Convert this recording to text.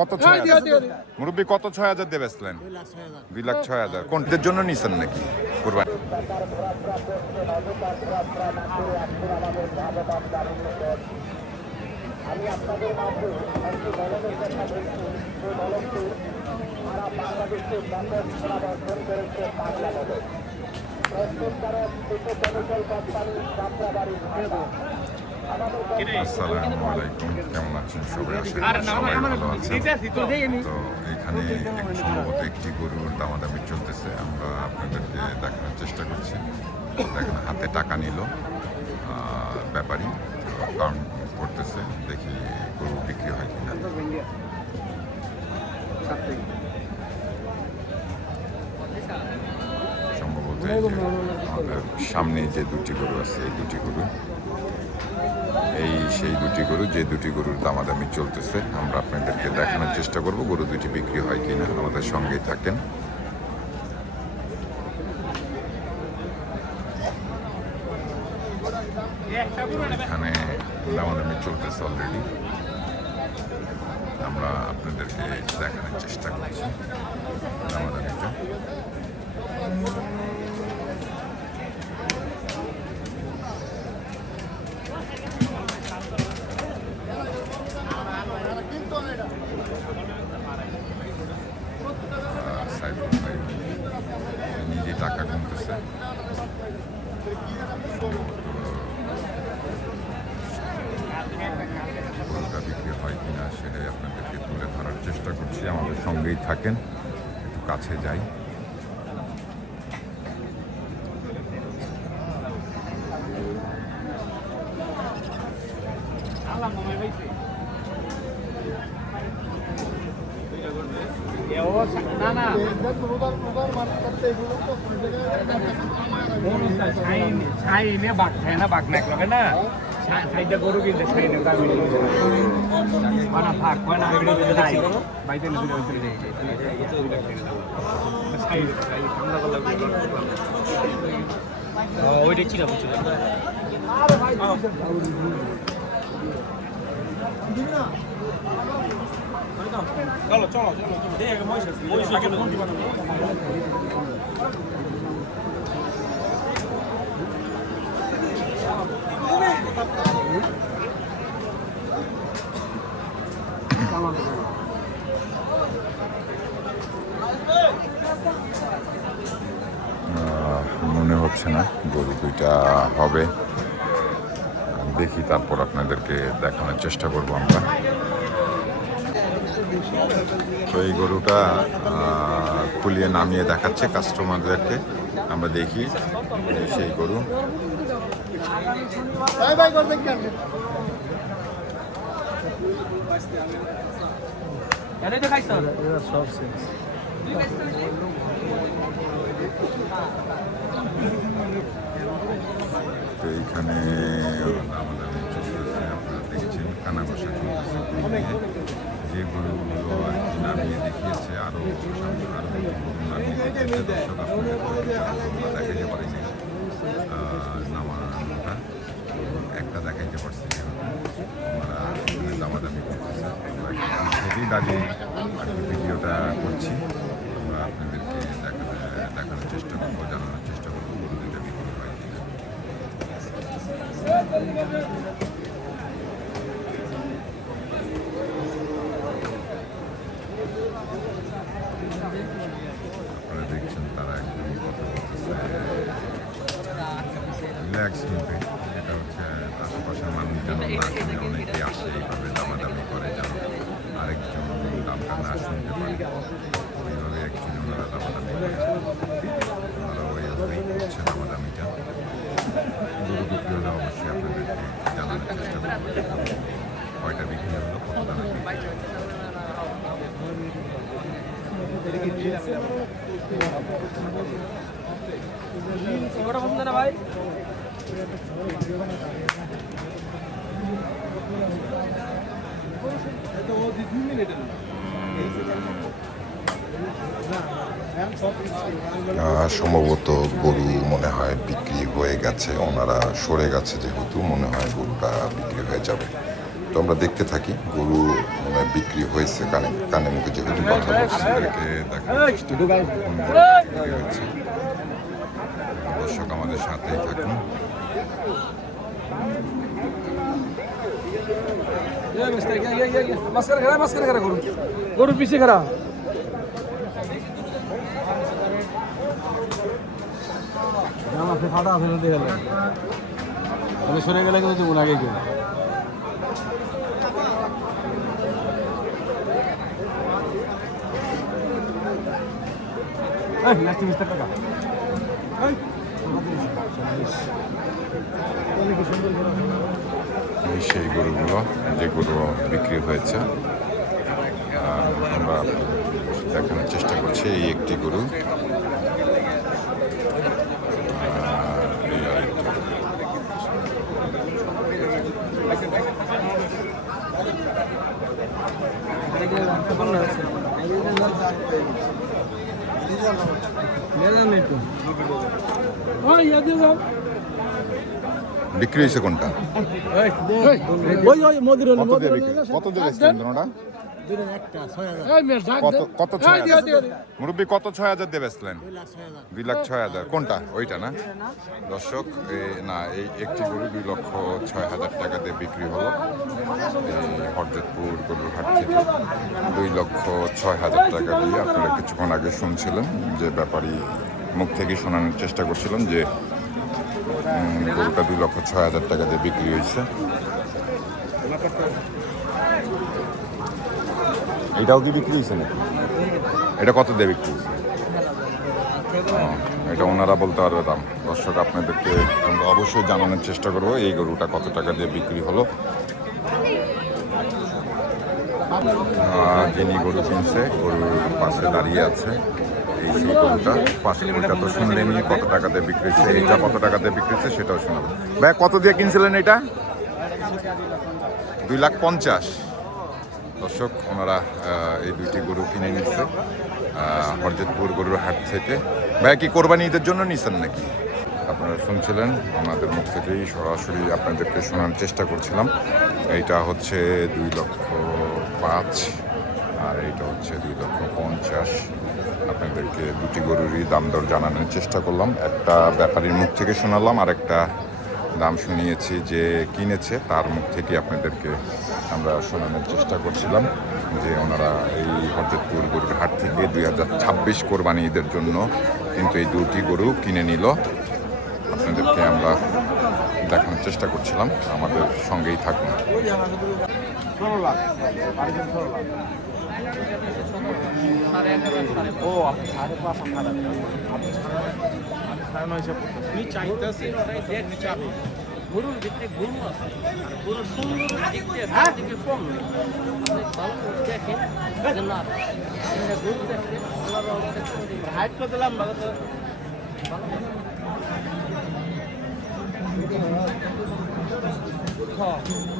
কত 6,000 মুরব্বী কত 6,000 দিয়ে বেচলেন? 2,06,000 কোনটার জন্য নিছেন নাকি কুরবানি? আমি আপনাদের মাঝে একটি দলনের কথা বলছি। যে দলটি সারা বাংলাদেশে ব্যাপক সমাবর্তন করেছে বাংলা দলে। প্রস্তুতকারক থেকে কেমিক্যাল কোম্পানি যাত্রাবাড়ি ঢাকা। আসসালামু আলাইকুম, কেমন আছেন সবাই? সবাই ভালো আছেন। তো এখানে সম্ভবত একটি গরুর দামাদামি চলতেছে, আমরা আপনাদেরকে দেখানোর চেষ্টা করছি। দেখেন হাতে টাকা নিল ব্যাপারী, কাউন্ট করতেছে, দেখি গরু বিক্রি হয় কিনা। সম্ভবত আমাদের সামনে যে দুটি গরু আছে, এই দুটি গরু, সেই দুটি গরু, যে দুটি গরুর দামাদামি চলতেছে, আমরা আপনাদেরকে দেখানোর চেষ্টা করব গরু দুটি বিক্রি হয় কিনা। আমাদের সঙ্গেই থাকেন। এখানে দামাদামি চলতেছে অলরেডি, আমরা আপনাদেরকে দেখানোর চেষ্টা করছি দামাদামিটা। সাইফুল ভাই নিজে টাকা গুনতেছে। গরুটা বিক্রি হয় কিনা সেটাই আপনাদেরকে তুলে ধরার চেষ্টা করছি। আমাদের সঙ্গেই থাকেন, একটু কাছে যাই। সাইডে গরু কিনতে সাইডে মানে ভাগ মানে বাইতে ওইটা কি না বুঝছো? চলো চলো মনে হচ্ছে না গরু দুইটা হবে, দেখি তারপর আপনাদেরকে দেখানোর চেষ্টা করব আমরা। তো এই গরুটা খুলিয়ে নামিয়ে দেখাচ্ছে কাস্টমারদেরকে, আমরা দেখি সেই গরু। তো এইখানে দামাদামি চলতেছে, আপনারা দেখছেন কানাঘষা চলতেছে। যে গরুগুলো আর কি নামিয়ে দেখিয়েছে, আরও নামিয়ে দেখিয়েছে, দর্শক আপনাদের দেখাইতে পারিনি নামানোটা, একটা দেখাইতে পারছি। আমরা দামাদামি করতেছে, সেটাই দাঁড়িয়ে আর কি ভিডিওটা করছি। আমরা আপনাদেরকে দেখানোর চেষ্টা করবো, জানানোর চেষ্টা করবো গরু দুইটা বিক্রি হয় কিনা। আপনারা দেখছেন তারা একদমই কথা বলতেছে রিল্যাক্স মুভে। এটা হচ্ছে আশেপাশের মানুষজন অনেকে আসে, এইভাবে দামাদামি করে যেন আরেকজন দামটা না শুনতে পারে, এইভাবে একজন ওনারা দামাদামি করেছে। ওনারাও এইভাবেই করছে দামাদামিটা। গরু বিক্রি হলে অবশ্যই আপনাদেরকে জানানোর চেষ্টা করবো কয়টা বিক্রি হলো, কত দামে বিক্রি হলো। সম্ভবত গরু মনে হয় বিক্রি হয়ে গেছে, ওনারা সরে গেছে, যেহেতু মনে হয় গরুটা বিক্রি হয়ে যাবে। তো আমরা দেখতে থাকি গরু বিক্রি হয়েছে, কানে কানে মুখে যেহেতু কথা বলছে এটাকে দেখার চেষ্টা করি। বিক্রি হয়েছে। দর্শক আমাদের সাথেই থাকুন। গরু পিছিয়ে খারাপ ফাটা ফেলতে গেলে সরে গেলে কিন্তু দেবো আগে কেউ টাকা সেই গরুগুলো যে গরু বিক্রি হয়েছে আমরা দেখানোর চেষ্টা করছি। এই একটি গরু, এই আরেকটি। বিক্রি হয়েছে কোনটা? কত দিয়ে বেচলেন ওটা? কত 6,000? মুরব্বী কত 6,000 দিয়ে বেচলেন? 2,06,000। কোনটা? ওইটা না দর্শক? না, এই একটি গরু 2,06,000 টাকা দিয়ে বিক্রি হলো এই হরজতপুর গরুর হাট থেকে। 2,06,000 টাকা দিয়ে আপনারা কিছুক্ষণ আগে শুনছিলেন যে ব্যাপারী মুখ থেকে শোনানোর চেষ্টা করছিলাম যে গরুটা 2,06,000 টাকা দিয়ে বিক্রি হয়েছে। এটাও কি বিক্রি হয়েছে নাকি? এটা কত দিয়ে বিক্রি হয়েছে? এটা ওনারা বলতে পারবে দাম। দর্শক আপনাদেরকে আমরা অবশ্যই জানানোর চেষ্টা করবো এই গরুটা কত টাকা দিয়ে বিক্রি হলো। যিনি গরু কিনছে গরুর পাশে দাঁড়িয়ে আছে, এই সেই গরুটা পাশে গরুটা তো শুনলেনি কত টাকা দিয়ে বিক্রি হচ্ছে, এইটা কত টাকা দিয়ে বিক্রি হচ্ছে সেটাও শোনাবো। ভাই কত দিয়ে কিনছিলেন এটা? 2,50,000। দর্শক ওনারা এই দুইটি গরু কিনে নিচ্ছে হরজতপুর গরুর হাট থেকে। ভাই কি কোরবানি ঈদের জন্য নিছেন নাকি? আপনারা শুনছিলেন আমাদের মুখ থেকেই সরাসরি আপনাদেরকে শোনার চেষ্টা করছিলাম। এইটা হচ্ছে 2,05,000 আর এইটা হচ্ছে 2,50,000। আপনাদেরকে দুটি গরুরই দাম দর জানানোর চেষ্টা করলাম। একটা ব্যাপারীর মুখ থেকে শোনালাম, আর একটা দাম শুনিয়েছি যে কিনেছে তার মুখ থেকে আপনাদেরকে আমরা শোনানোর চেষ্টা করছিলাম যে ওনারা এই হরজতপুর গরুর হাট থেকে 2026 কোরবানি ঈদের জন্য কিন্তু এই দুটি গরু কিনে নিল। আপনাদেরকে আমরা দেখানোর চেষ্টা করছিলাম, আমাদের সঙ্গেই থাকুন। গরুর ভিতরে গরু আছে, গরুর সুন্দর দেখতে কম নেই। ভালো করে দেখেন যে না গরু দেখতে হাইট করে দিলাম ভালো তো ভালো